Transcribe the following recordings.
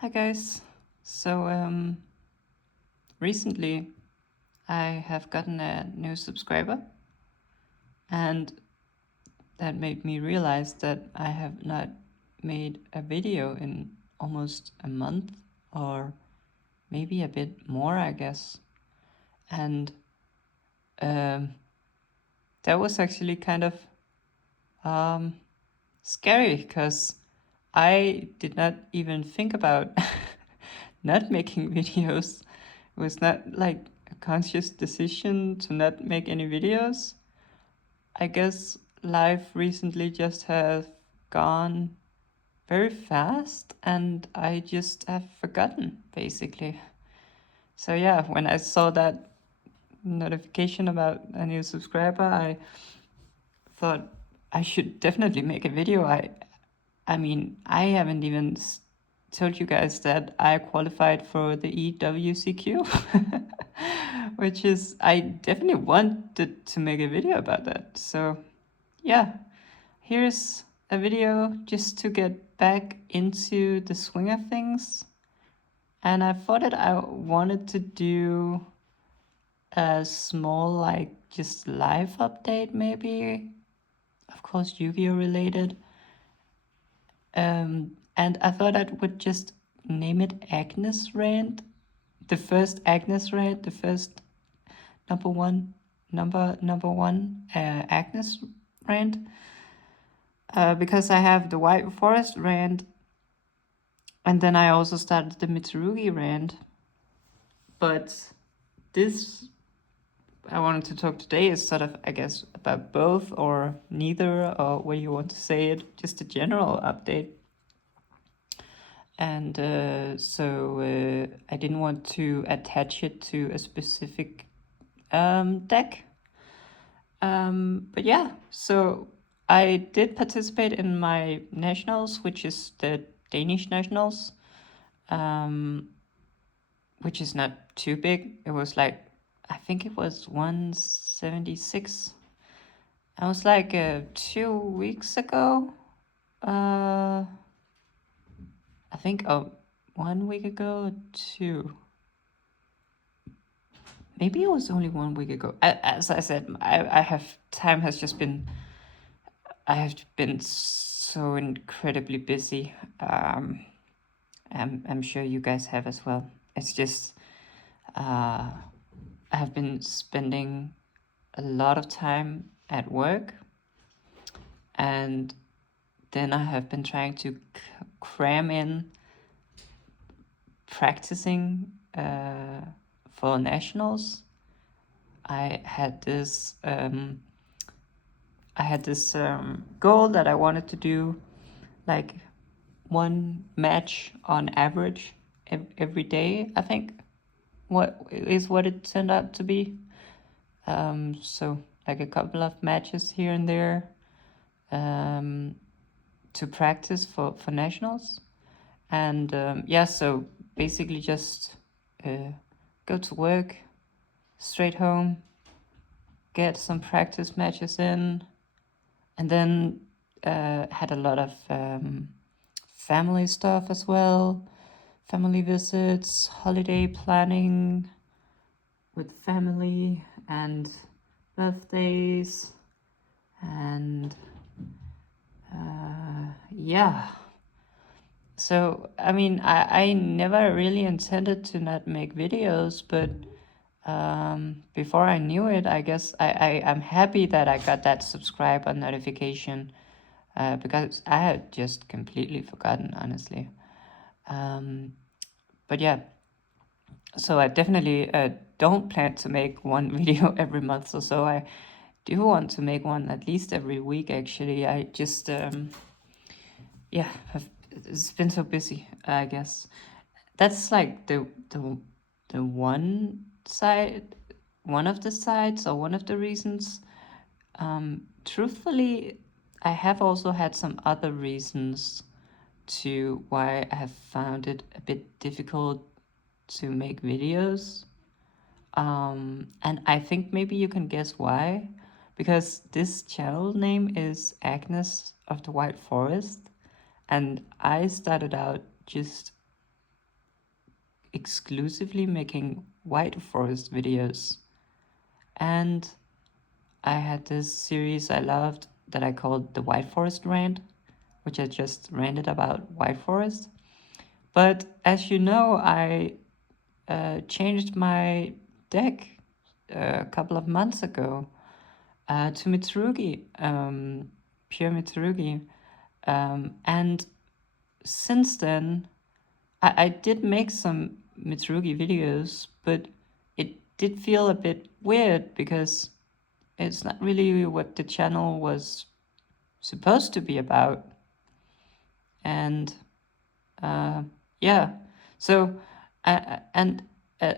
Hi guys. So recently I have gotten a new subscriber, and that made me realize that I have not made a video in almost a month, or maybe a bit more, I guess. And um, that was actually kind of scary because I did not even think about not making videos. It was not like a conscious decision to not make any videos. I guess life recently just has gone very fast and I just have forgotten, basically. So yeah, when I saw that notification about a new subscriber, I thought I should definitely make a video. I mean, I haven't even told you guys that I qualified for the EWCQ, which is, I definitely wanted to make a video about that. So yeah, here's a video just to get back into the swing of things. And I thought that I wanted to do a small, like, just live update, maybe. Of course, Yu-Gi-Oh! Related. And I thought I would just name it Agnes rant. The first Agnes rant, the first number one Agnes rant. Because I have the White Forest rant, and then I also started the Mitsurugi rant. But this I wanted to talk today is sort of, I guess, about both or neither, or what you want to say it, just a general update. And so I didn't want to attach it to a specific deck. But yeah, so I did participate in my nationals, which is the Danish nationals, which is not too big. It was like, I think it was 176. I was like 2 weeks ago. I think 1 week ago, two. Maybe it was only 1 week ago. As I said, I have time has just been. I have been so incredibly busy. I'm sure you guys have as well. It's just I have been spending a lot of time at work, and then I have been trying to cram in practicing for nationals. I had this goal that I wanted to do like one match on average every day, I think, what it turned out to be. So like a couple of matches here and there to practice for nationals. And yeah, so basically just go to work, straight home, get some practice matches in, and then had a lot of family stuff as well, family visits, holiday planning with family, and birthdays, and yeah. So, I mean, I never really intended to not make videos, but before I knew it, I guess I'm happy that I got that subscribe notification because I had just completely forgotten, honestly. But yeah, so I definitely don't plan to make one video every month or so. I do want to make one at least every week, actually. I just, yeah, it's been so busy, I guess. That's like the one side, one of the sides, or one of the reasons. Truthfully, I have also had some other reasons to why I have found it a bit difficult to make videos. And I think maybe you can guess why. Because this channel name is Agnes of the White Forest. And I started out just exclusively making White Forest videos. And I had this series I loved that I called the White Forest Rant, which I just ranted about White Forest. But as you know, I changed my deck a couple of months ago to Mitsurugi, pure Mitsurugi. And since then, I did make some Mitsurugi videos, but it did feel a bit weird because it's not really what the channel was supposed to be about. And yeah, so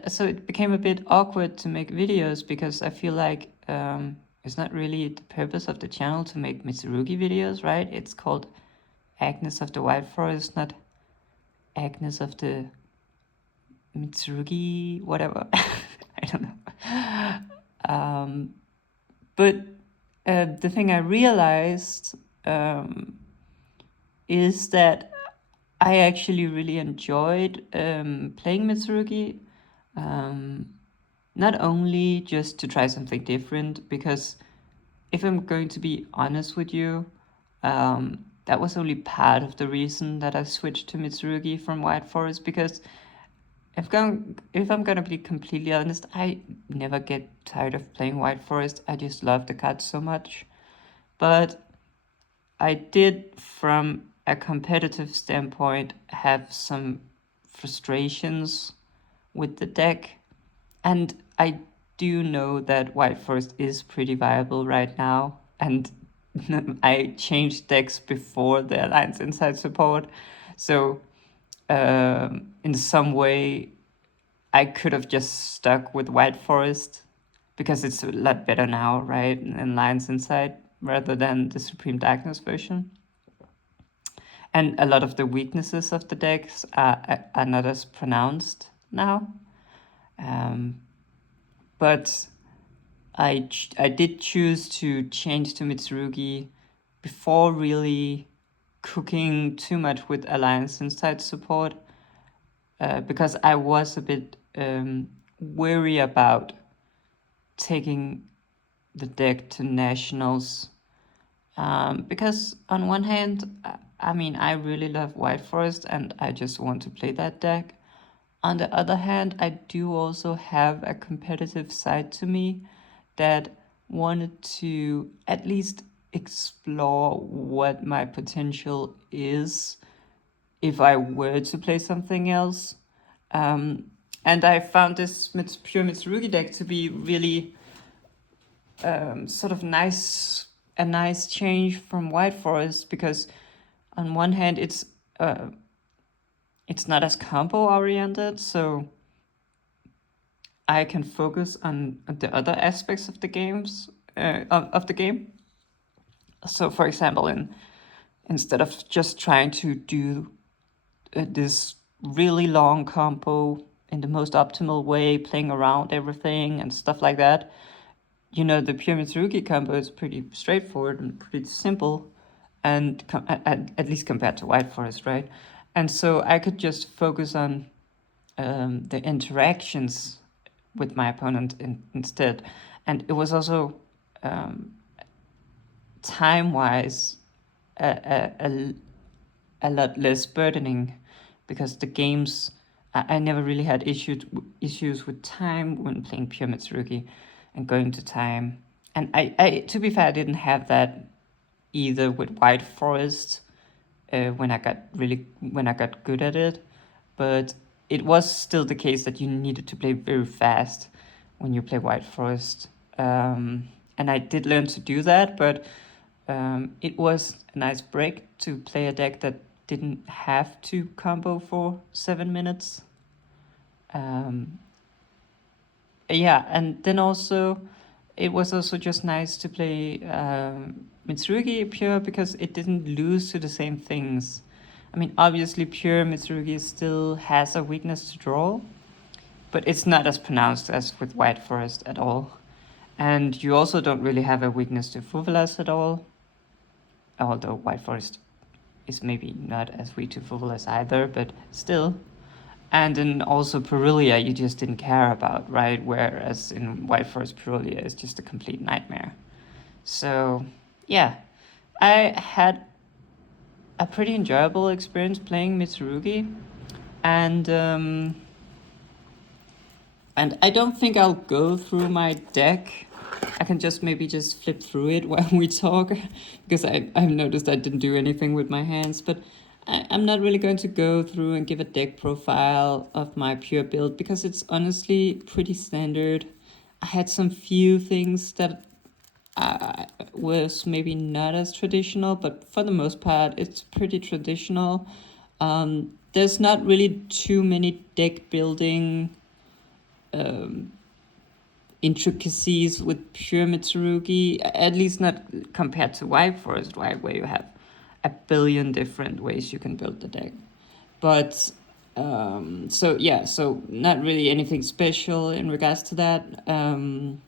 so it became a bit awkward to make videos because I feel like it's not really the purpose of the channel to make Mitsurugi videos, right? It's called Agnes of the White Forest, not Agnes of the Mitsurugi, whatever. I don't know. But the thing I realized is that I actually really enjoyed playing Mitsurugi. Not only just to try something different, because if I'm going to be honest with you, that was only part of the reason that I switched to Mitsurugi from White Forest, because if I'm gonna be completely honest, I never get tired of playing White Forest. I just love the cards so much. But I did, from a competitive standpoint, have some frustrations with the deck. And I do know that White Forest is pretty viable right now. And I changed decks before the Alliance Inside support. So in some way, I could have just stuck with White Forest because it's a lot better now, right? In Alliance Inside rather than the Supreme Darkness version. And a lot of the weaknesses of the decks are not as pronounced now. But I did choose to change to Mitsurugi before really cooking too much with Alliance Inside support, because I was a bit wary about taking the deck to nationals. Because on one hand, I mean, I really love White Forest and I just want to play that deck. On the other hand, I do also have a competitive side to me that wanted to at least explore what my potential is if I were to play something else. And I found this pure Mitsurugi deck to be really sort of a nice change from White Forest, because on one hand it's not as combo oriented, so I can focus on the other aspects of the games of the game. So, for example, instead of just trying to do this really long combo in the most optimal way, playing around everything and stuff like that, you know, the pure Mitsurugi combo is pretty straightforward and pretty simple, and at least compared to White Forest, right? And so I could just focus on the interactions with my opponent instead. And it was also time-wise a lot less burdening, because the games, I never really had issues with time when playing pure Mitsurugi and going to time. And I to be fair, I didn't have that either with White Forest when I got good at it. But it was still the case that you needed to play very fast when you play White Forest. And I did learn to do that, but it was a nice break to play a deck that didn't have to combo for 7 minutes. Yeah, and then also it was also just nice to play Mitsurugi pure because it didn't lose to the same things. I mean, obviously pure Mitsurugi still has a weakness to draw, but it's not as pronounced as with White Forest at all. And you also don't really have a weakness to Fuvelas at all, although White Forest is maybe not as weak to Fuvelas either, but still. And then also Perulia, you just didn't care about, right? Whereas in White Forest, Perulia is just a complete nightmare. So, yeah, I had a pretty enjoyable experience playing Mitsurugi, and I don't think I'll go through my deck. I can just maybe just flip through it while we talk, because I've noticed I didn't do anything with my hands, but I'm not really going to go through and give a deck profile of my pure build, because it's honestly pretty standard. I had some few things that was maybe not as traditional, but for the most part, it's pretty traditional. There's not really too many deck building intricacies with pure Mitsurugi, at least not compared to White Forest, right, where you have a billion different ways you can build the deck. But so yeah, so not really anything special in regards to that. And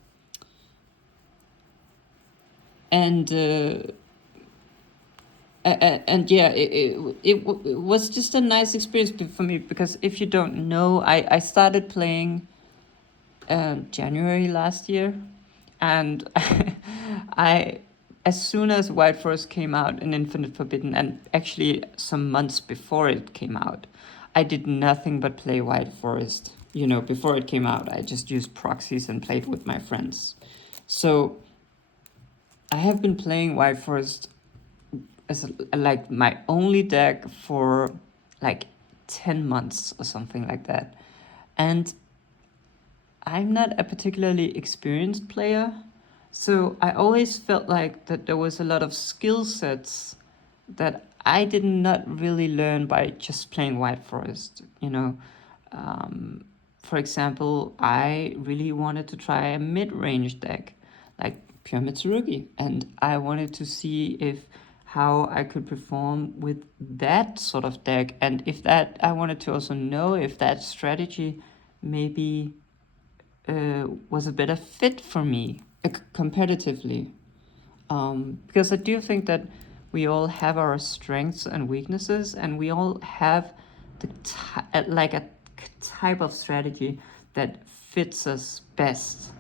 yeah, it was just a nice experience for me, because if you don't know, I started playing January last year, and I, as soon as White Forest came out in Infinite Forbidden, and actually some months before it came out, I did nothing but play White Forest. You know, before it came out, I just used proxies and played with my friends. So I have been playing White Forest as like my only deck for like 10 months or something like that. And I'm not a particularly experienced player, so I always felt like that there was a lot of skill sets that I did not really learn by just playing White Forest. You know, for example, I really wanted to try a mid-range deck, like Pure Mitsurugi, and I wanted to see if how I could perform with that sort of deck, and if that I wanted to also know if that strategy maybe was a better fit for me competitively. Because I do think that we all have our strengths and weaknesses, and we all have the like a type of strategy that fits us best.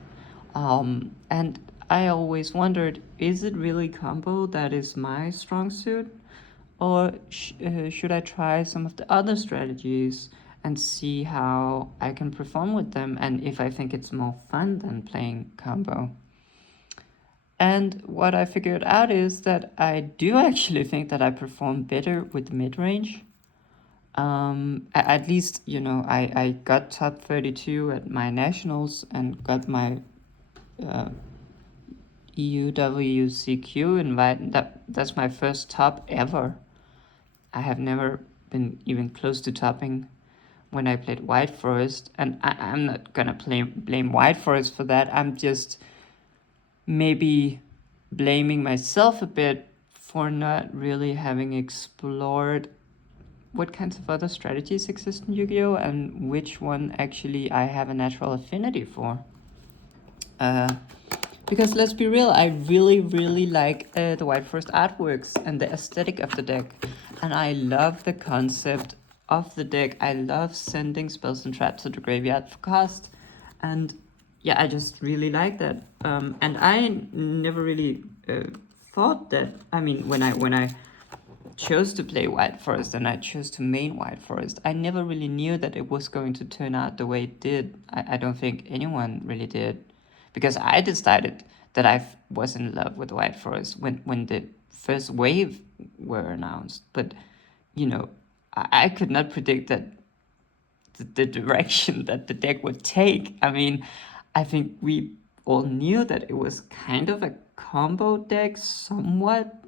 And I always wondered, is it really combo that is my strong suit? Or should I try some of the other strategies and see how I can perform with them, and if I think it's more fun than playing combo? And what I figured out is that I do actually think that I perform better with mid-range. At least, you know, I got top 32 at my nationals and got my EUWQC invite. That's my first top ever. I have never been even close to topping when I played White Forest, and I'm not gonna blame White Forest for that. I'm just maybe blaming myself a bit for not really having explored what kinds of other strategies exist in Yu-Gi-Oh! And which one actually I have a natural affinity for. Because let's be real, I really like the White Forest artworks and the aesthetic of the deck. And I love the concept of the deck. I love sending spells and traps to the graveyard for cost. And yeah, I just really like that. And I never really thought that, I mean, when I chose to play White Forest and I chose to main White Forest, I never really knew that it was going to turn out the way it did. I don't think anyone really did, because I decided that I was in love with White Forest when the first wave were announced. But, you know, I could not predict that the direction that the deck would take. I mean, I think we all knew that it was kind of a combo deck somewhat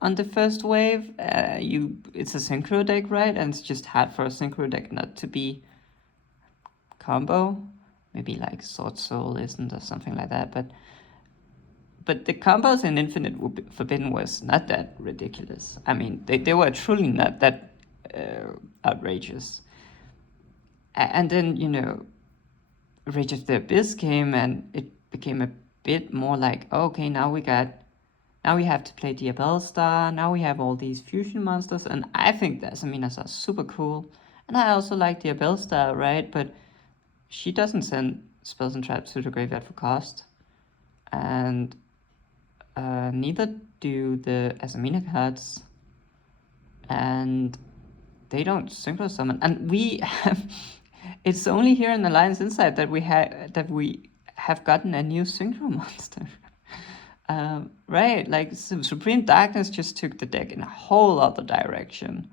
on the first wave. It's a synchro deck, right? And it's just hard for a synchro deck not to be combo. Maybe like Sword Soul isn't, or something like that. But the combos in Infinite Forbidden was not that ridiculous. I mean, they were truly not that outrageous. And then, you know, Rage of the Abyss came, and it became a bit more like, okay, now we have to play Diabell Star, now we have all these fusion monsters, and I think the Asaminas are super cool, And I also like the Abel style, right? But she doesn't send spells and traps to the graveyard for cost. And neither do the Asamina cards. And they don't synchro summon. And we have... It's only here in Alliance Insight that we have gotten a new synchro monster. Right, like Supreme Darkness just took the deck in a whole other direction.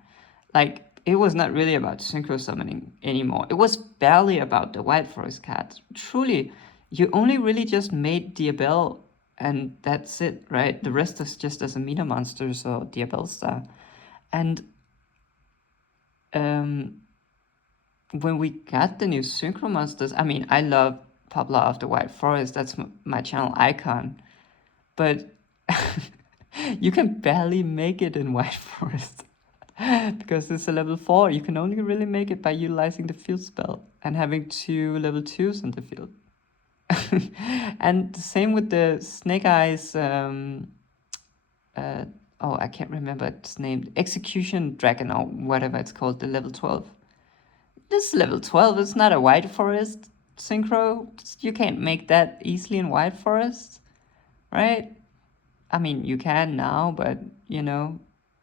Like, it was not really about synchro summoning anymore. It was barely about the White Forest cards. Truly, you only really just made Diabel and that's it, right? The rest is just as a meta monsters or Diabel Star. And when we got the new synchro monsters, I mean, I love Pabla of the White Forest. That's my channel icon. But you can barely make it in White Forest. Because it's a level 4, you can only really make it by utilizing the field spell and having 2 level 2s in the field. And the same with the Snake Eyes, I can't remember its name, Execution Dragon or whatever it's called, the level 12. This level 12 is not a White Forest synchro. You can't make that easily in White Forest, right? I mean, you can now, but,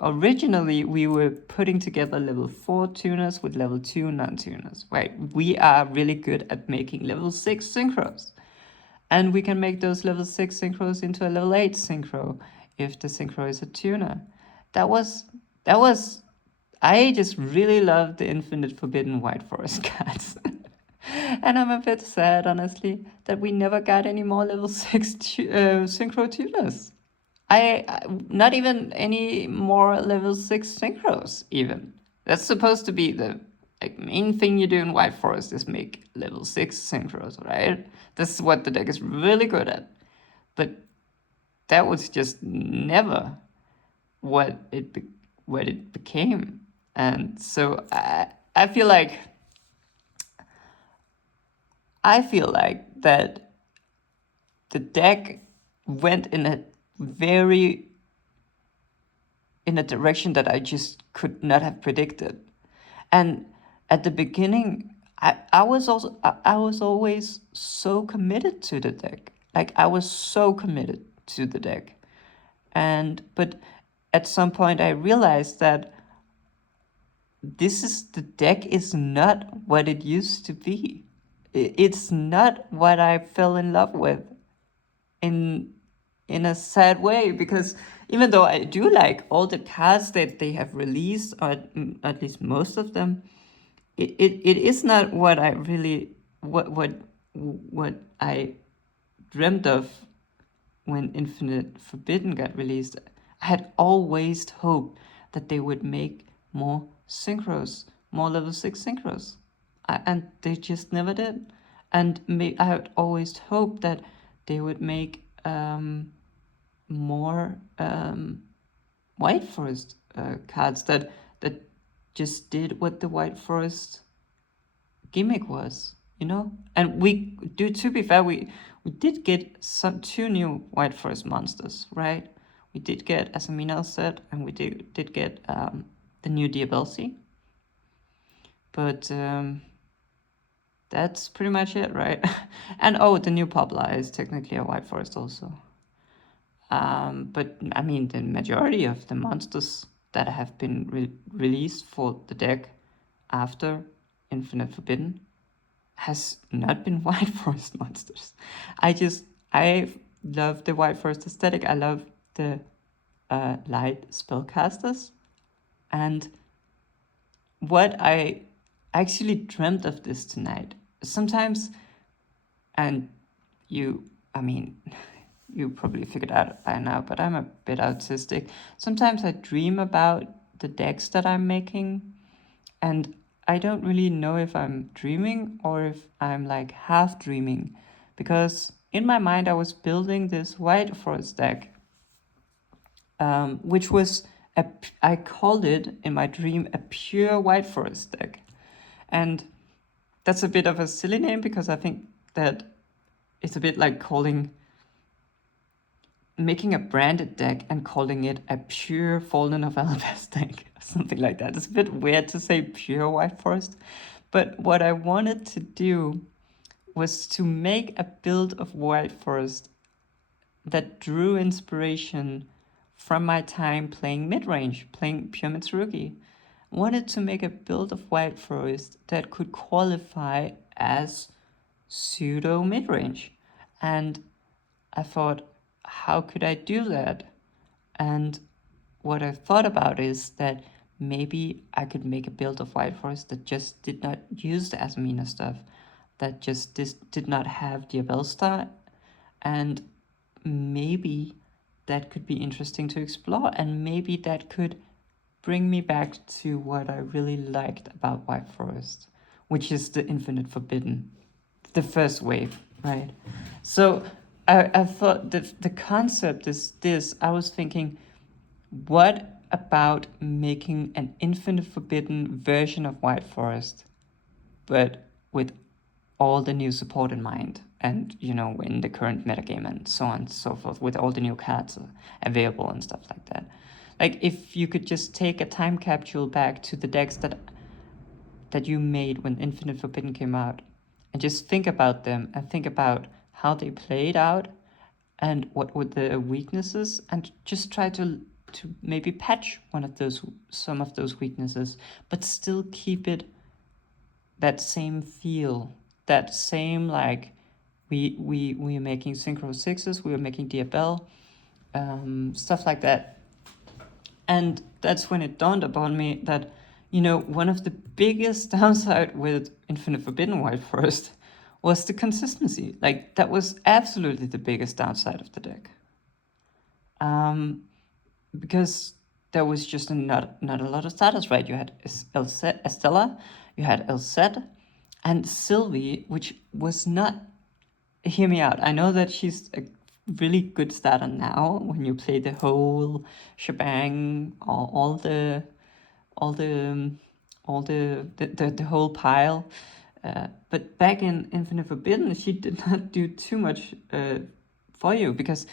originally we were putting together level 4 tuners with level 2 non-tuners, right? We are really good at making level 6 synchros. And we can make those level 6 synchros into a level 8 synchro if the synchro is a tuner. That was... I just really love the Infinite Forbidden White Forest cards. And I'm a bit sad, honestly, that we never got any more level 6 synchro tuners. I not even any more level 6 synchros, even. That's supposed to be the main thing you do in White Forest is make level 6 synchros, right? This is what the deck is really good at. But that was just never what it became. And so I feel like that the deck went in a direction that I just could not have predicted. And at the beginning, I was always so committed to the deck. Like, I was so committed to the deck. But at some point I realized that the deck is not what it used to be. It's not what I fell in love with in a sad way, because even though I do like all the cards that they have released, or at least most of them, it is not what I really what I dreamt of when Infinite Forbidden got released. I had always hoped that they would make more synchros, more level 6 synchros. And they just never did. And I had always hoped that they would make more White Forest cards that just did what the White Forest gimmick was, And we do, to be fair, we did get 2 new White Forest monsters, right? We did get Asamina set, and we did get the new DLC. But that's pretty much it, right? And the new Poplar is technically a White Forest also. But I mean, the majority of the monsters that have been released for the deck after Infinite Forbidden has not been White Forest monsters. I love the White Forest aesthetic. I love the light spellcasters. And what I actually dreamt of this tonight. Sometimes, and you probably figured out by now, but I'm a bit autistic. Sometimes I dream about the decks that I'm making, and I don't really know if I'm dreaming or if I'm like half dreaming, because in my mind I was building this White Forest deck, which was I called it in my dream a pure White Forest deck. And that's a bit of a silly name, because I think that it's a bit like calling making a branded deck and calling it a pure Fallen of Alabast deck, something like that. It's a bit weird to say pure White Forest, but what I wanted to do was to make a build of White Forest that drew inspiration from my time playing mid-range, playing pure Mitsurugi. Wanted to make a build of White Forest that could qualify as pseudo mid-range. And I thought, how could I do that? And what I thought about is that maybe I could make a build of White Forest that just did not use the Asmina stuff, that just did not have the Abelstar, and maybe that could be interesting to explore, and maybe that could bring me back to what I really liked about White Forest, which is the Infinite Forbidden, the first wave, right? So I thought the concept is this. I was thinking, what about making an Infinite Forbidden version of White Forest, but with all the new support in mind, and in the current metagame and so on and so forth, with all the new cards available and stuff like that. Like, if you could just take a time capsule back to the decks that you made when Infinite Forbidden came out, and just think about them and think about how they played out and what were the weaknesses, and just try to maybe patch some of those weaknesses, but still keep it that same feel, that same, like, we are making Synchro 6s, we are making DFL, stuff like that. And that's when it dawned upon me that, one of the biggest downside with Infinite Forbidden White Forest was the consistency. Like, that was absolutely the biggest downside of the deck. Because there was just not a lot of status, right? You had Estella, you had Elset, and Sylvie, which was not... Hear me out. I know that she's a really good starter now when you play the whole shebang, all the whole pile. But back in Infinite Forbidden, she did not do too much for you, because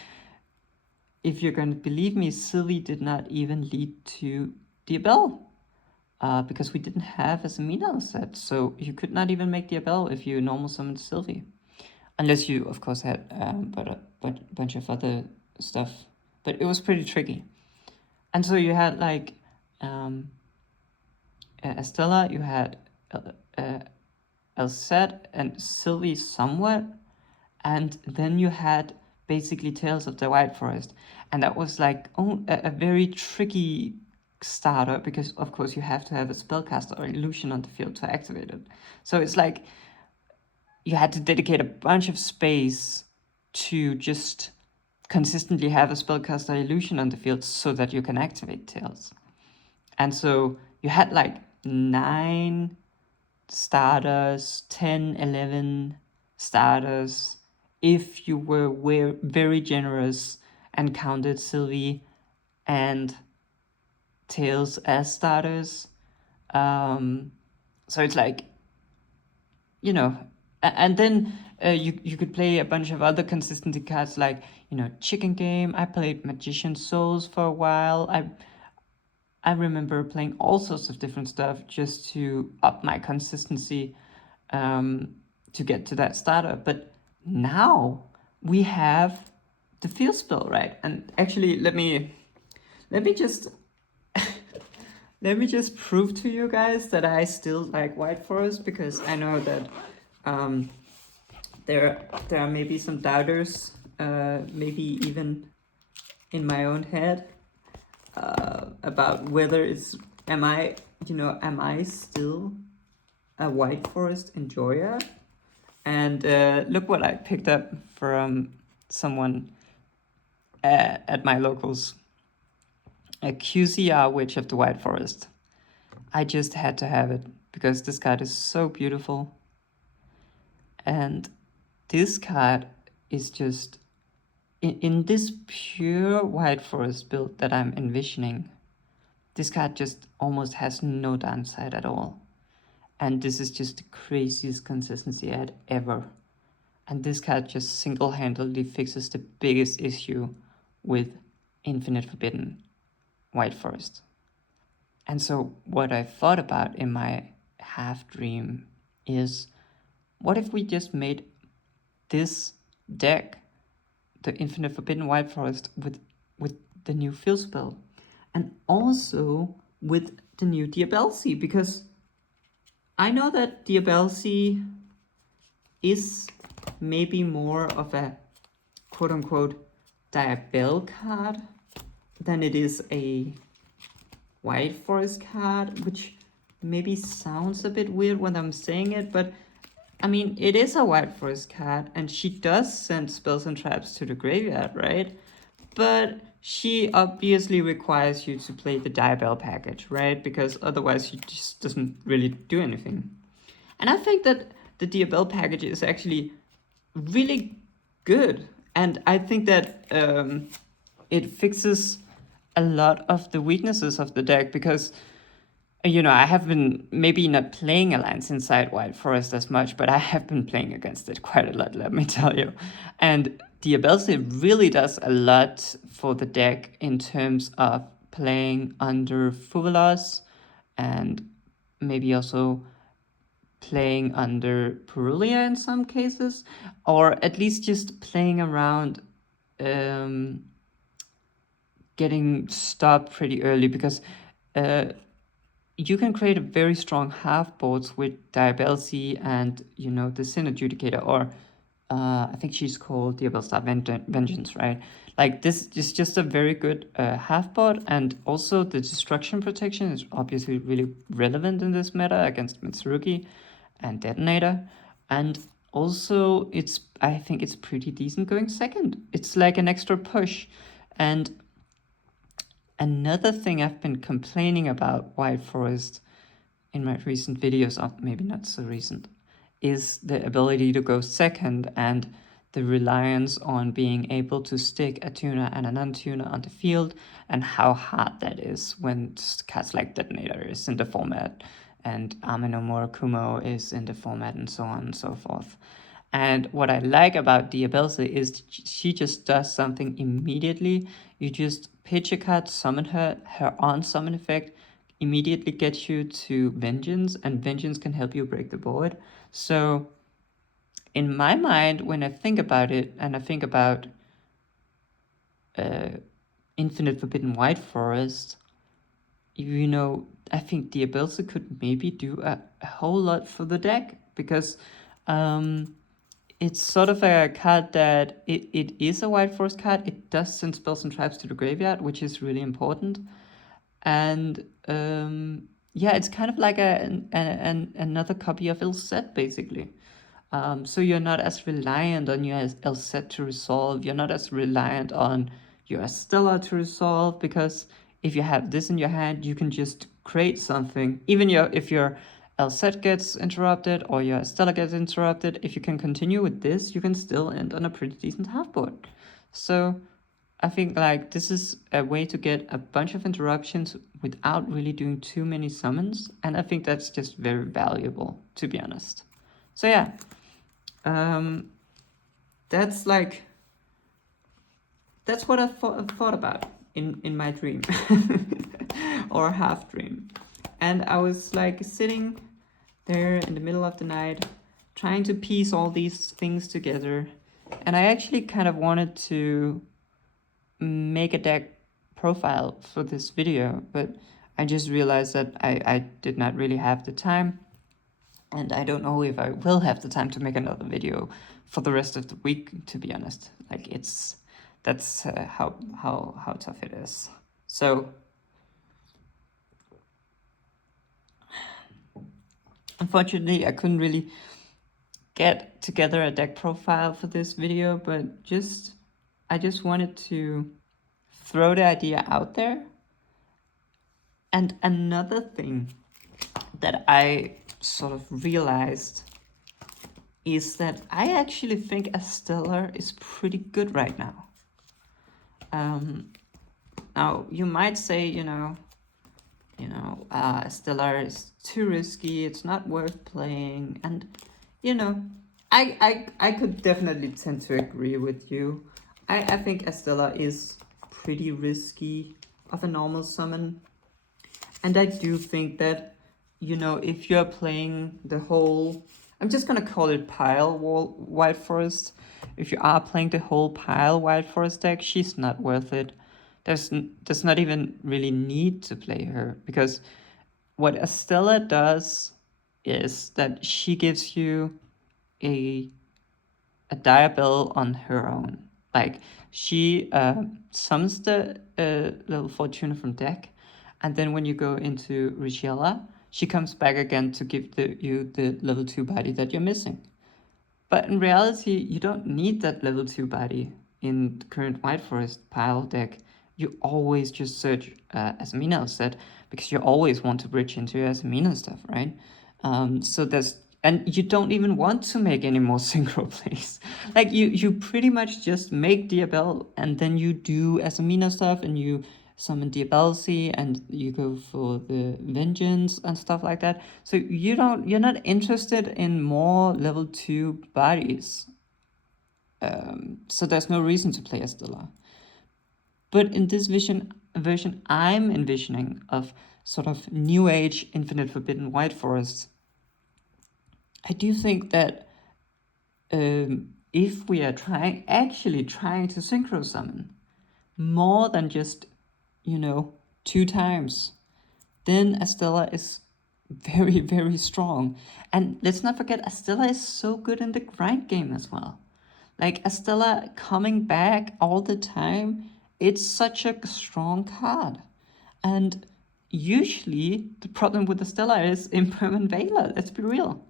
if you're going to believe me, Sylvie did not even lead to Diabell, because we didn't have a Samina set, so you could not even make Diabell if you normal summoned Sylvie. Unless you, of course, had a bunch of other stuff. But it was pretty tricky. And so you had, like, Estella, you had Elset and Sylvie somewhat, and then you had basically Tales of the White Forest. And that was, like, a very tricky starter, because, of course, you have to have a spellcaster or illusion on the field to activate it. So it's like you had to dedicate a bunch of space to just consistently have a spellcaster illusion on the field so that you can activate Tails. And so you had like 9 starters, 10, 11 starters, if you were very generous and counted Sylvie and Tails as starters. So it's like, and then you could play a bunch of other consistency cards, like, Chicken Game. I played Magician Souls for a while. I remember playing all sorts of different stuff just to up my consistency, to get to that starter. But now we have the field spell, right? And actually, let me just let me just prove to you guys that I still like White Forest, because I know that there are maybe some doubters, maybe even in my own head, about whether am I still a White Forest enjoyer? And look what I picked up from someone at my locals. A QCR Witch of the White Forest. I just had to have it because this card is so beautiful. And this card is just, in this pure White Forest build that I'm envisioning, this card just almost has no downside at all. And this is just the craziest consistency I had ever. And this card just single-handedly fixes the biggest issue with Infinite Forbidden White Forest. And so what I thought about in my half dream is, what if we just made this deck, the Infinite Forbidden White Forest, with the new fill spell, and also with the new Diabellsy, because I know that Diabellsy is maybe more of a quote-unquote Diabell card than it is a White Forest card, which maybe sounds a bit weird when I'm saying it, but I mean, it is a White Forest card, and she does send spells and traps to the graveyard, right? But she obviously requires you to play the Diabell package, right? Because otherwise she just doesn't really do anything. And I think that the Diabell package is actually really good. And I think that it fixes a lot of the weaknesses of the deck, because you know, I have been maybe not playing Alliance inside White Forest as much, but I have been playing against it quite a lot, let me tell you. And Diabellsy really does a lot for the deck in terms of playing under Fuvelos, and maybe also playing under Purulia in some cases, or at least just playing around getting stopped pretty early, because you can create a very strong half boards with Diabellsy and, you know, the Sin Adjudicator, or I think she's called Diabellstar Vengeance, right? Like, this is just a very good half board, and also the Destruction Protection is obviously really relevant in this meta against Mitsurugi and Detonator. And also, I think it's pretty decent going second. It's like an extra push. And another thing I've been complaining about White Forest in my recent videos, or maybe not so recent, is the ability to go second and the reliance on being able to stick a tuner and a non-tuner on the field, and how hard that is when cards like Detonator is in the format and Ame no Murakumo is in the format, and so on and so forth. And what I like about Diabellsy is she just does something immediately. You just pitch a card, summon her on summon effect immediately gets you to Vengeance, and Vengeance can help you break the board. So in my mind, when I think about it, and I think about Infinite Forbidden White Forest, you know, I think Diabellsy could maybe do a whole lot for the deck, because it's sort of a card that it is a White Forest card. It does send spells and traps to the graveyard, which is really important. And yeah, it's kind of like another copy of Ilset, basically. So you're not as reliant on your Ilset to resolve. You're not as reliant on your Stella to resolve, because if you have this in your hand, you can just create something. Even if your Ilset gets interrupted or your Stella gets interrupted, if you can continue with this, you can still end on a pretty decent half board. So I think like this is a way to get a bunch of interruptions without really doing too many summons, and I think that's just very valuable, to be honest. So yeah, that's what I thought about in my dream or half dream. And I was like sitting there in the middle of the night trying to piece all these things together, and I actually kind of wanted to make a deck profile for this video, but I just realized that I did not really have the time, and I don't know if I will have the time to make another video for the rest of the week, to be honest. Like, that's how tough it is. So unfortunately, I couldn't really get together a deck profile for this video, but I just wanted to throw the idea out there. And another thing that I sort of realized is that I actually think a Stellar is pretty good right now. Now you might say, you know, Stellar is too risky, it's not worth playing, and you know, I could definitely tend to agree with you. I think Estella is pretty risky of a normal summon. And I do think that, you know, if you're playing the whole, I'm just gonna call it pile White Forest. If you are playing the whole pile White Forest deck, she's not worth it. There's not even really need to play her, because what Estella does is that she gives you a diabell on her own. Like, she summons the level 4 tuner from deck, and then when you go into Richella, she comes back again to give you the level 2 body that you're missing. But in reality, you don't need that level 2 body in the current White Forest pile deck. You always just search Asamina set, because you always want to bridge into your Asamina stuff, right? So there's, and you don't even want to make any more synchro plays. Like, you pretty much just make Diabell, and then you do Asamina stuff, and you summon Diabellsy, and you go for the Vengeance and stuff like that. So you're not interested in more level 2 bodies. So there's no reason to play Estella. But in this version I'm envisioning of sort of New Age Infinite Forbidden White Forest, I do think that if we are actually trying to synchro summon more than just, you know, 2 times, then Estella is very, very strong. And let's not forget, Estella is so good in the grind game as well. Like, Estella coming back all the time, it's such a strong card. And usually the problem with Estella is Impermanent Veiler, let's be real.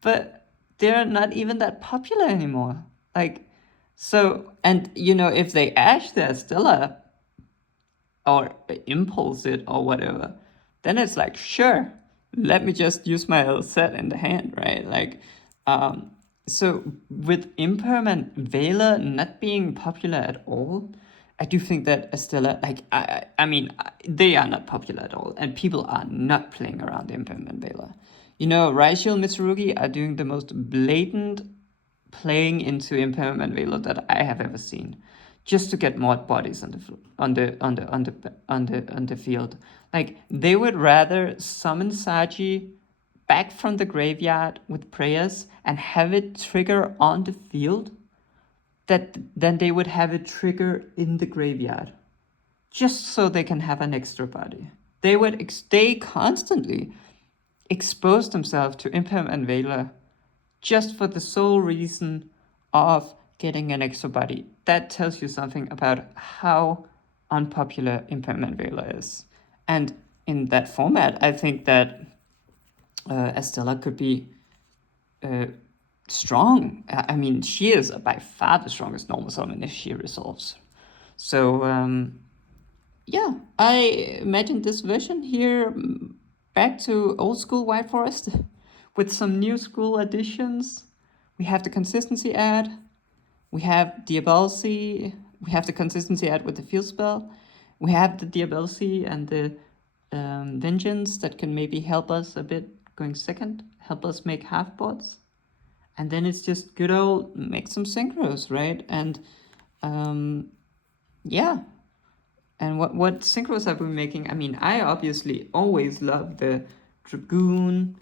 But they're not even that popular anymore. Like, so, and you know, if they ash the Estella or impulse it or whatever, then it's like, sure, let me just use my set in the hand, right? Like, so with Impermanent Veiler not being popular at all, I do think that Estella, like, I mean, they are not popular at all, and people are not playing around Impermanent Veiler. You know, Raishio and Mitsurugi are doing the most blatant playing into Impermanent Veiler that I have ever seen, just to get more bodies on the field. Like, they would rather summon Saji back from the graveyard with prayers and have it trigger on the field than they would have it trigger in the graveyard, just so they can have an extra body. They constantly expose themselves to Impermanent Veiler just for the sole reason of getting an extra body. That tells you something about how unpopular Impermanent Veiler is. And in that format, I think that Estella could be strong. I mean, she is by far the strongest normal summon if she resolves. So yeah, I imagine this version here back to old school White Forest with some new school additions. We have the consistency ad, we have Diabellsy, we have the consistency ad with the field spell, we have the Diabellsy and the Vengeance that can maybe help us a bit going second, help us make half boards. And then it's just good old make some synchros, right? And yeah. And what synchros have we making? I mean, I obviously always love the Dragoon,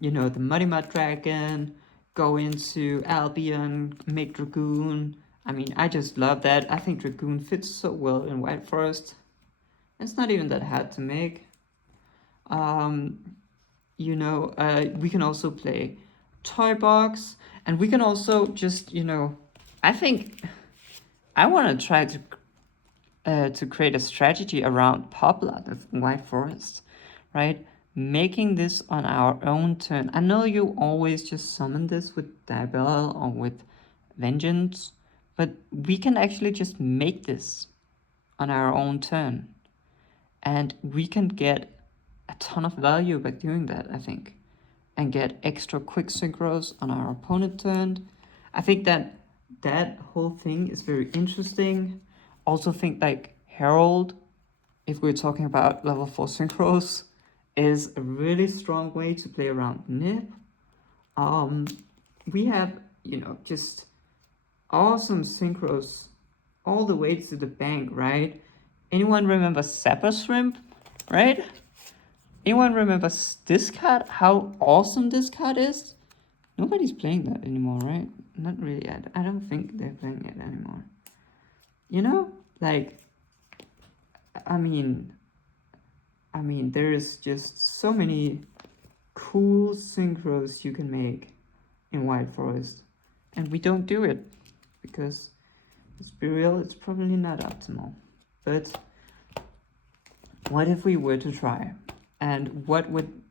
you know, the Muddy Mud Dragon, go into Albion, make Dragoon. I mean, I just love that. I think Dragoon fits so well in White Forest. It's not even that hard to make. You know, we can also play Toy Box, and we can also just, you know, I think I want to try to create a strategy around Poplar, the White Forest, right? Making this on our own turn. I know you always just summon this with Diabell or with Vengeance, but we can actually just make this on our own turn. And we can get a ton of value by doing that, I think. And get extra quick synchros on our opponent turn. I think that whole thing is very interesting. Also think like Herald, if we're talking about level 4 synchros, is a really strong way to play around Nip. We have, you know, just awesome synchros all the way to the bank, right? Anyone remember Zapper Shrimp, right? Anyone remember this card? How awesome this card is? Nobody's playing that anymore, right? Not really. I don't think they're playing it anymore. You know, like, I mean, there is just so many cool synchros you can make in White Forest, and we don't do it because, let's be real, it's probably not optimal. But what if we were to try, and what would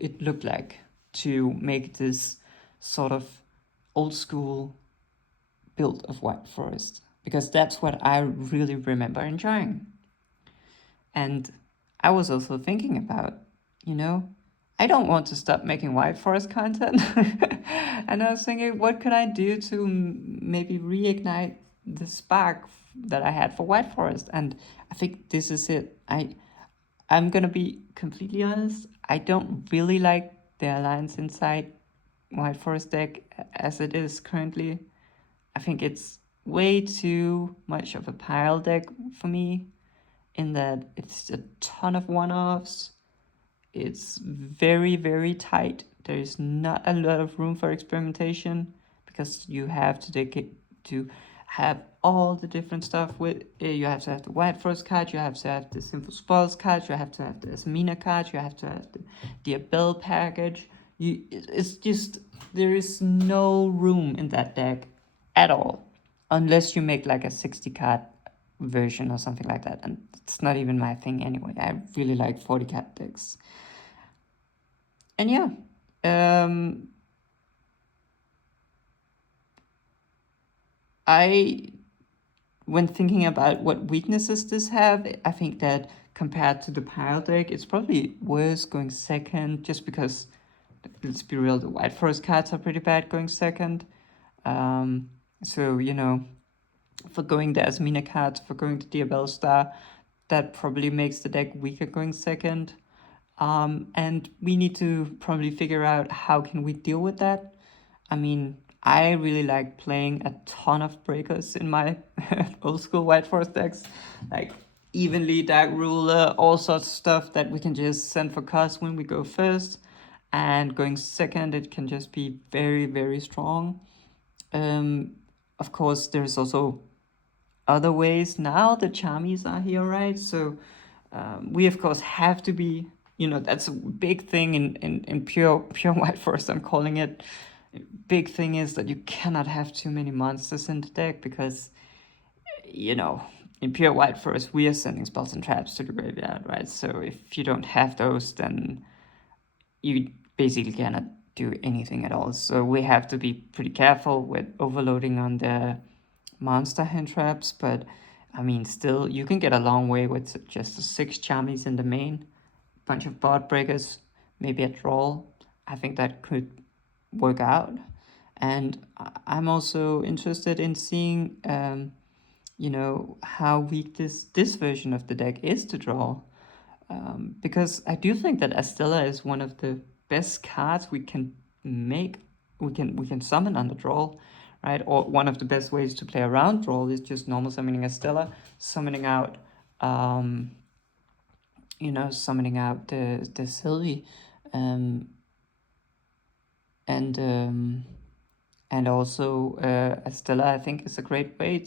it look like to make this sort of old school build of White Forest? Because that's what I really remember enjoying. And I was also thinking about, I don't want to stop making White Forest content. And I was thinking, what could I do to maybe reignite the spark that I had for White Forest? And I think this is it. I'm gonna be completely honest. I don't really like the Alliance Inside White Forest deck as it is currently. I think it's way too much of a pile deck for me, in that it's a ton of one-offs. It's very, very tight. There is not a lot of room for experimentation because you have to have all the different stuff with. You have to have the White Forest card, you have to have the Simple Spoils card, you have to have the Asmina card, you have to have the Abel package. It's just, there is no room in that deck at all, unless you make like a 60 card version or something like that, and it's not even my thing anyway. I really like 40 card decks. And yeah, when thinking about what weaknesses this have, I think that compared to the pile deck, it's probably worse going second, just because, let's be real, the White Forest cards are pretty bad going second. So, for going the Asmina card, for going the Diabell Star, that probably makes the deck weaker going second. And we need to probably figure out how can we deal with that. I mean, I really like playing a ton of breakers in my old school White Forest decks, like Evenly, Dark Ruler, all sorts of stuff that we can just send for cost when we go first. And going second, it can just be very, very strong. Of course, there's also other ways. Now the Charmies are here, right? So we of course have to be, that's a big thing in pure White Forest, I'm calling it. Big thing is that you cannot have too many monsters in the deck, because in pure White Forest we are sending spells and traps to the graveyard, right? So if you don't have those, then you basically cannot do anything at all. So we have to be pretty careful with overloading on the monster hand traps, but I mean, still, you can get a long way with just the 6 Charmies in the main, bunch of board breakers, maybe a draw. I think that could work out. And I'm also interested in seeing, how weak this version of the deck is to draw. Because I do think that Astella is one of the best cards we can make. We can summon on the draw, right? Or one of the best ways to play around draw is just normal summoning Astella, summoning out, summoning out the Sylvie, and also Astella, I think, is a great way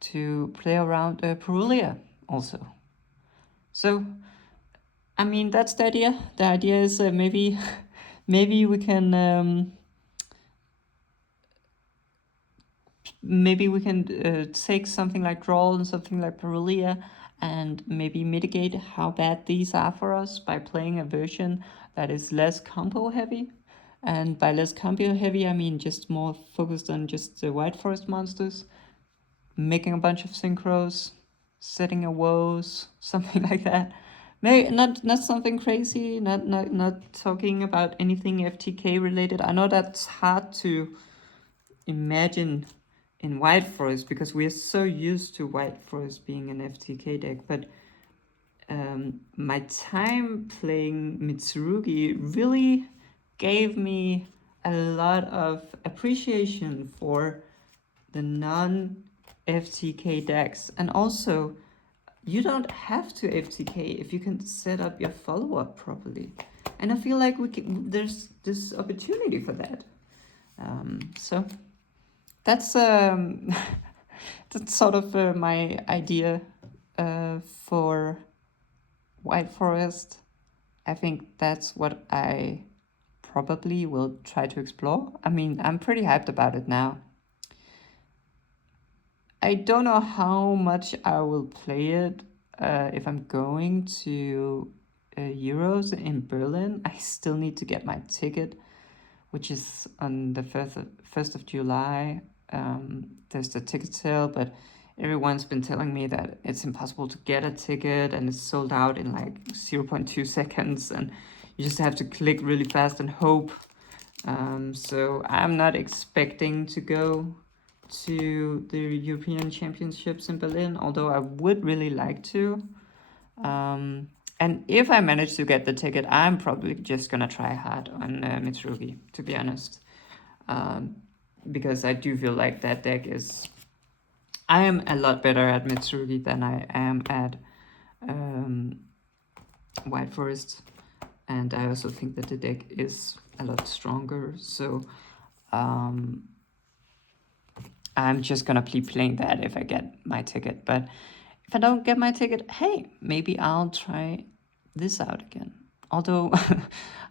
to play around Perulia also. So, I mean, that's the idea. The idea is maybe we can take something like Drawl and something like Perulia and maybe mitigate how bad these are for us by playing a version that is less combo heavy. And by less combo heavy, I mean just more focused on just the White Forest monsters, making a bunch of synchros, setting a woes, something like that. Maybe not something crazy, not talking about anything FTK related. I know that's hard to imagine in White Forest because we are so used to White Forest being an FTK deck, but my time playing Mitsurugi really gave me a lot of appreciation for the FTK decks. And also, you don't have to FTK if you can set up your follow-up properly. And I feel like there's this opportunity for that. So that's that's sort of my idea for White Forest. I think that's what I probably will try to explore. I mean, I'm pretty hyped about it now. I don't know how much I will play it if I'm going to Euros in Berlin. I still need to get my ticket, which is on the 1st of July. There's the ticket sale, but everyone's been telling me that it's impossible to get a ticket and it's sold out in like 0.2 seconds, and you just have to click really fast and hope. So I'm not expecting to go to the European Championships in Berlin, although I would really like to. And if I manage to get the ticket, I'm probably just gonna try hard on Mitsurugi, to be honest. Because I do feel like that deck is... I am a lot better at Mitsurugi than I am at White Forest. And I also think that the deck is a lot stronger. So I'm just gonna be playing that if I get my ticket. But if I don't get my ticket, hey, maybe I'll try this out again. Although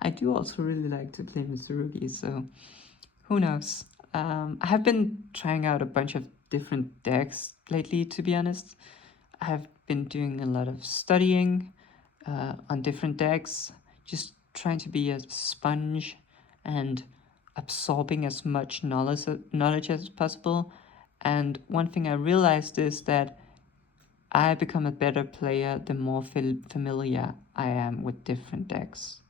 I do also really like to play Mitsurugi, so who knows. I have been trying out a bunch of different decks lately, to be honest. I have been doing a lot of studying on different decks, just trying to be a sponge and absorbing as much knowledge as possible. And one thing I realized is that I become a better player the more familiar I am with different decks.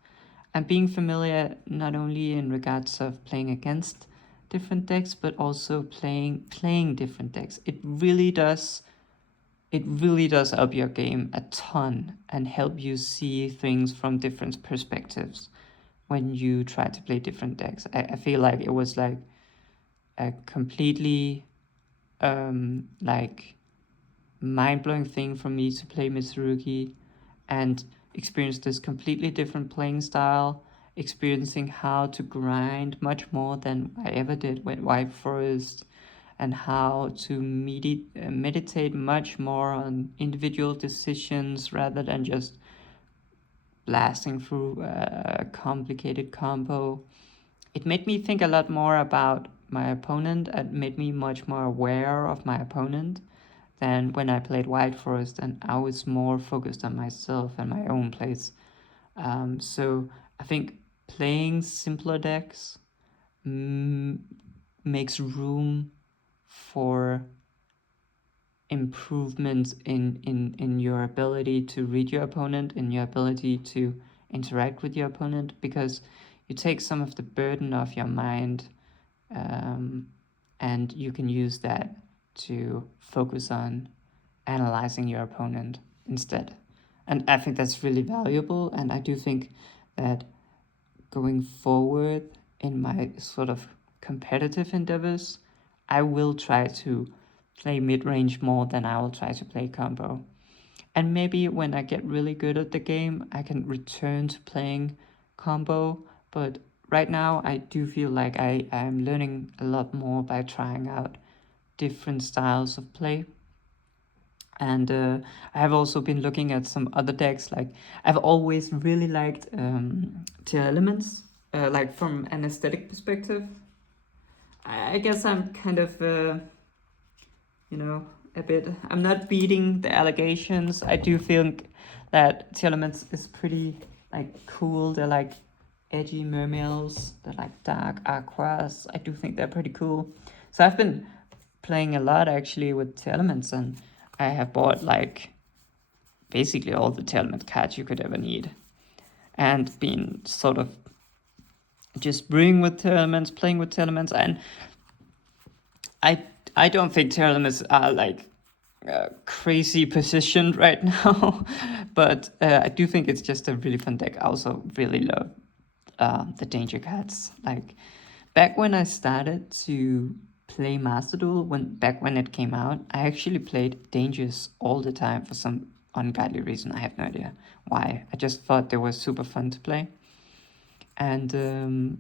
And being familiar not only in regards of playing against different decks, but also playing different decks. It really does up your game a ton and help you see things from different perspectives when you try to play different decks. I feel like it was like a completely like mind-blowing thing for me to play Mitsurugi and experience this completely different playing style, experiencing how to grind much more than I ever did with White Forest, and how to meditate much more on individual decisions rather than just blasting through a complicated combo. It made me think a lot more about my opponent and made me much more aware of my opponent than when I played White Forest, and I was more focused on myself and my own plays. So I think playing simpler decks makes room for improvements in your ability to read your opponent, in your ability to interact with your opponent, because you take some of the burden off your mind, and you can use that to focus on analyzing your opponent instead. And I think that's really valuable, and I do think that going forward in my sort of competitive endeavors, I will try to play mid-range more than I will try to play combo. And maybe when I get really good at the game, I can return to playing combo. But right now, I do feel like I'm learning a lot more by trying out different styles of play. And I have also been looking at some other decks. Like, I've always really liked tier elements, like from an aesthetic perspective. I guess I'm kind of, a bit... I'm not beating the allegations. I do think that tier elements is pretty, like, cool. They're like edgy mermails. They're like dark aquas. I do think they're pretty cool. So I've been playing a lot actually with tier elements, and I have bought like basically all the tier element cards you could ever need, and been sort of just brewing with tier elements, playing with tier elements. And I don't think tier elements are like crazy positioned right now, but I do think it's just a really fun deck. I also really love the danger cards. Like, back when I started to play Master Duel back when it came out. I actually played Dangerous all the time for some ungodly reason. I have no idea why. I just thought they were super fun to play. And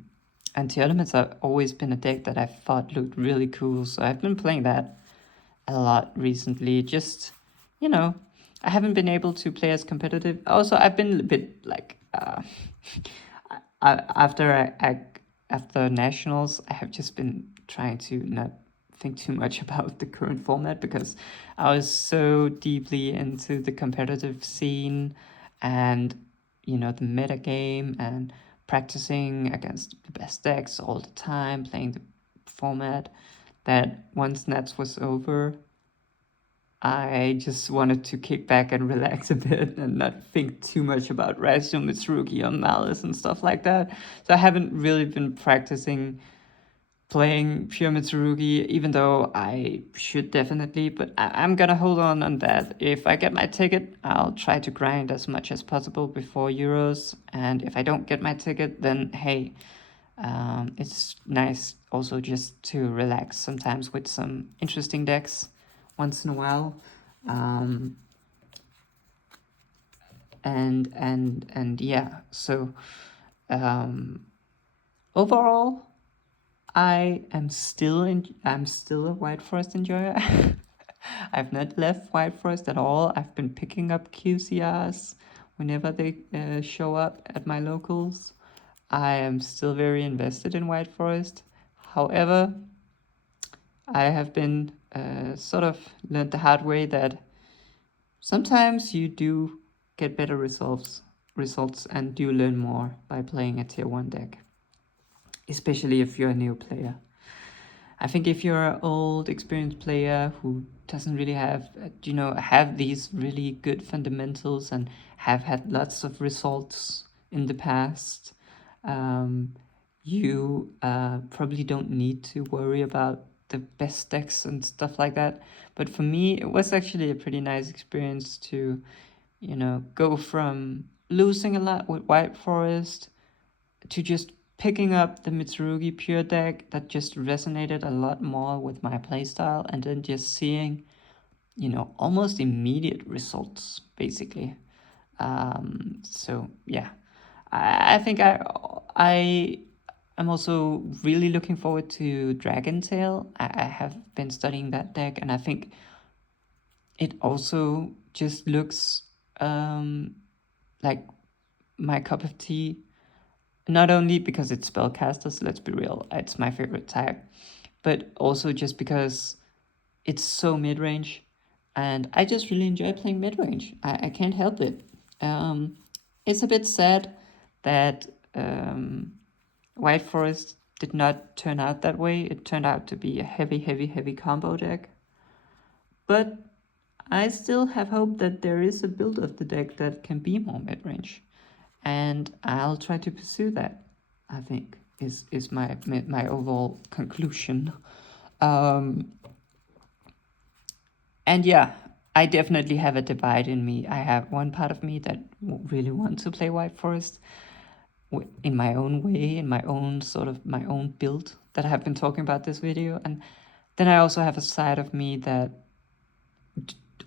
Anti-Elements have always been a deck that I thought looked really cool, so I've been playing that a lot recently. Just, you know, I haven't been able to play as competitive. Also, I've been a bit like after nationals, I have just been trying to not think too much about the current format because I was so deeply into the competitive scene and the meta game and practicing against the best decks all the time, playing the format, that once Nats was over, I just wanted to kick back and relax a bit and not think too much about Ratio, Mitsurugi, or Malice and stuff like that. So I haven't really been practicing playing pure Mitsurugi, even though I should definitely, but I'm gonna hold on that. If I get my ticket, I'll try to grind as much as possible before Euros, and if I don't get my ticket, then hey, it's nice also just to relax sometimes with some interesting decks once in a while. And yeah, so overall, I'm still a White Forest enjoyer. I've not left White Forest at all. I've been picking up QCRs whenever they show up at my locals. I am still very invested in White Forest. However, I have been sort of learned the hard way that sometimes you do get better results and do learn more by playing a tier 1 deck, especially if you're a new player. I think if you're an old, experienced player who doesn't really have, have these really good fundamentals and have had lots of results in the past, you probably don't need to worry about the best decks and stuff like that. But for me, it was actually a pretty nice experience to, go from losing a lot with White Forest to just picking up the Mitsurugi Pure deck that just resonated a lot more with my playstyle, and then just seeing, almost immediate results, basically. So yeah, I think I'm also really looking forward to Dragon Tail. I have been studying that deck, and I think it also just looks like my cup of tea. Not only because it's spellcasters, let's be real, it's my favorite type, but also just because it's so mid-range, and I just really enjoy playing mid-range. I can't help it. It's a bit sad that White Forest did not turn out that way. It turned out to be a heavy combo deck. But I still have hope that there is a build of the deck that can be more mid-range. And I'll try to pursue that, I think, is my overall conclusion. And yeah, I definitely have a divide in me. I have one part of me that really wants to play White Forest in my own way, in my own build that I have been talking about this video. And then I also have a side of me that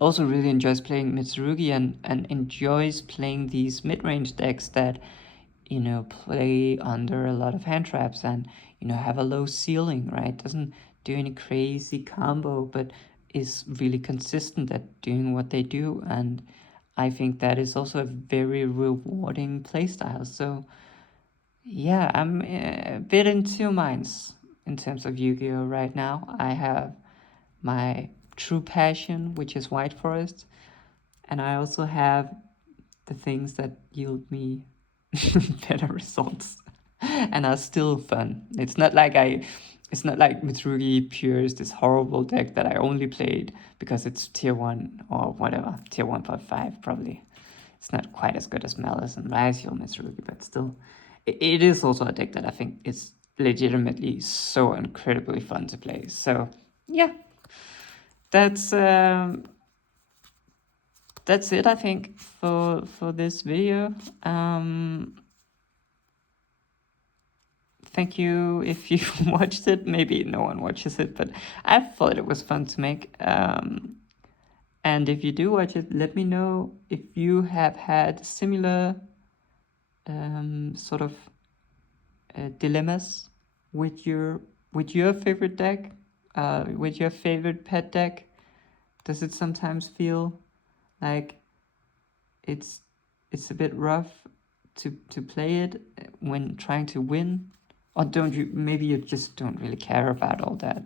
also really enjoys playing Mitsurugi and enjoys playing these mid-range decks that, play under a lot of hand traps and, have a low ceiling, right? Doesn't do any crazy combo, but is really consistent at doing what they do. And I think that is also a very rewarding playstyle. So yeah, I'm a bit in two minds in terms of Yu-Gi-Oh! Right now. I have my true passion, which is White Forest, and I also have the things that yield me better results and are still fun. It's not like Mitsurugi Pure is this horrible deck that I only played because it's tier 1 or whatever, tier 1.5 probably. It's not quite as good as Malice and Raziel Mitsurugi, but still, it is also a deck that I think is legitimately so incredibly fun to play. So yeah, that's it, I think, for this video. thank you if you watched it. Maybe no one watches it, but I thought it was fun to make. And if you do watch it, let me know if you have had similar sort of dilemmas with your favorite deck, with your favorite pet deck. Does it sometimes feel like it's a bit rough to play it when trying to win, or don't you? Maybe you just don't really care about all that,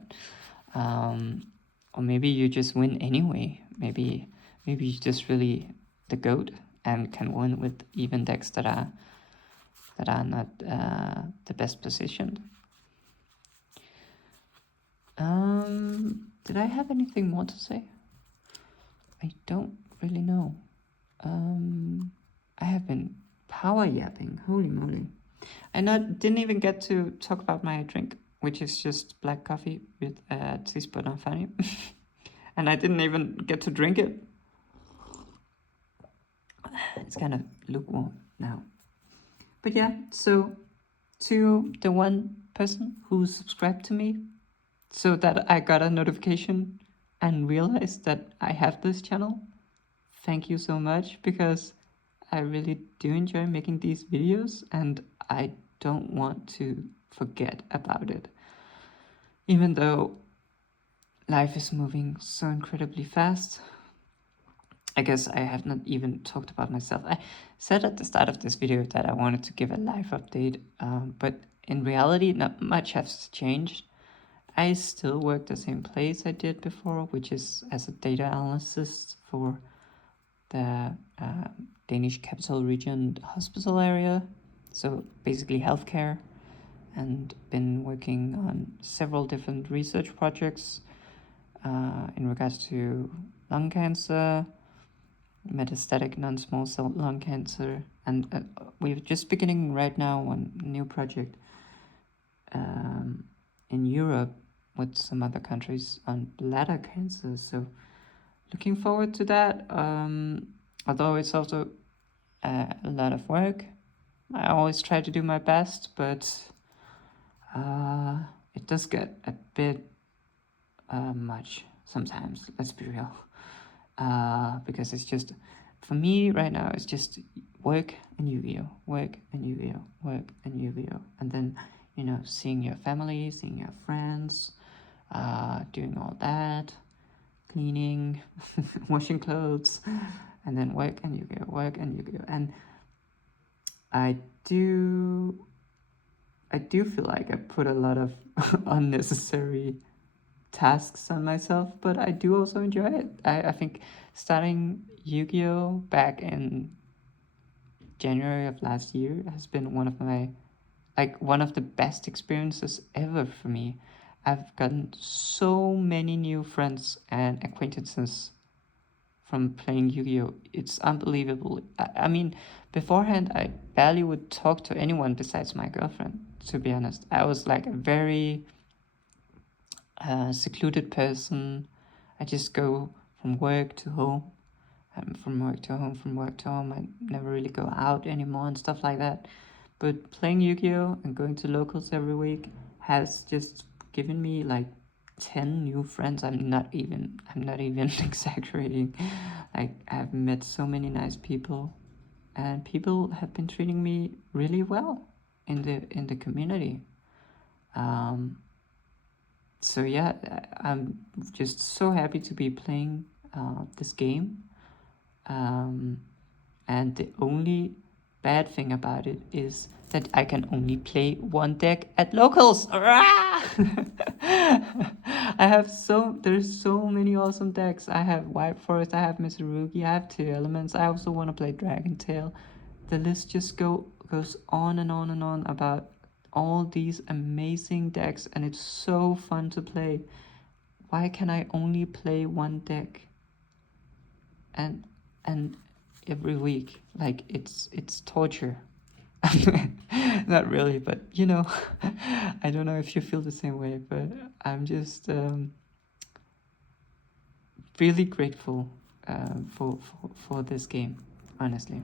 or maybe you just win anyway. Maybe you're just really the goat and can win with even decks that are not the best positioned. Did I have anything more to say? I don't really know. I have been power yapping. Holy moly! I didn't even get to talk about my drink, which is just black coffee with a teaspoon of honey, and I didn't even get to drink it. It's kind of lukewarm now. But yeah, so to the one person who subscribed to me, so that I got a notification and realized that I have this channel, thank you so much, because I really do enjoy making these videos and I don't want to forget about it. Even though life is moving so incredibly fast, I guess I have not even talked about myself. I said at the start of this video that I wanted to give a life update, but in reality, not much has changed. I still work the same place I did before, which is as a data analyst for the Danish capital region hospital area. So basically healthcare, and been working on several different research projects in regards to lung cancer, metastatic non-small cell lung cancer, and we're just beginning right now one new project in Europe with some other countries on bladder cancer. So looking forward to that. Although it's also a lot of work, I always try to do my best, but it does get a bit much sometimes, let's be real. Because it's just, for me right now, it's just work and Yu-Gi-Oh, work and Yu-Gi-Oh, work and Yu-Gi-Oh, and then, you know, seeing your family, seeing your friends, doing all that, cleaning, washing clothes, and then work and Yu-Gi-Oh, work and Yu-Gi-Oh. And I do feel like I put a lot of unnecessary tasks on myself, but I do also enjoy it. I think starting Yu-Gi-Oh back in January of last year has been one of the best experiences ever for me. I've gotten so many new friends and acquaintances from playing Yu-Gi-Oh. It's unbelievable. I mean, beforehand, I barely would talk to anyone besides my girlfriend, to be honest. I was like a very secluded person. I just go from work to home, from work to home, from work to home. I never really go out anymore and stuff like that. But playing Yu-Gi-Oh and going to locals every week has just given me like 10 new friends. I'm not even exaggerating. Like, I've met so many nice people, and people have been treating me really well in the community. So yeah, I'm just so happy to be playing this game. And the only bad thing about it is that I can only play one deck at locals. There's so many awesome decks. I have White Forest, I have Mitsurugi, I have Two Elements. I also want to play Dragon Tail. The list just goes on and on and on about all these amazing decks, and it's so fun to play. Why can I only play one deck? And every week, like, it's torture. Not really, but you know, I don't know if you feel the same way, but I'm just really grateful for this game, honestly.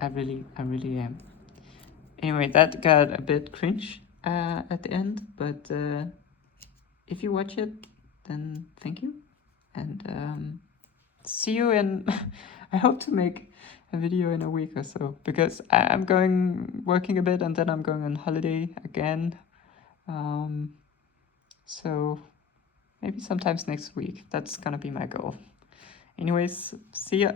I really am. Anyway, that got a bit cringe. at the end, but if you watch it, then thank you, and see you in. I hope to make a video in a week or so, because I'm working a bit, and then I'm going on holiday again. So maybe sometimes next week. That's gonna be my goal. Anyways, see ya.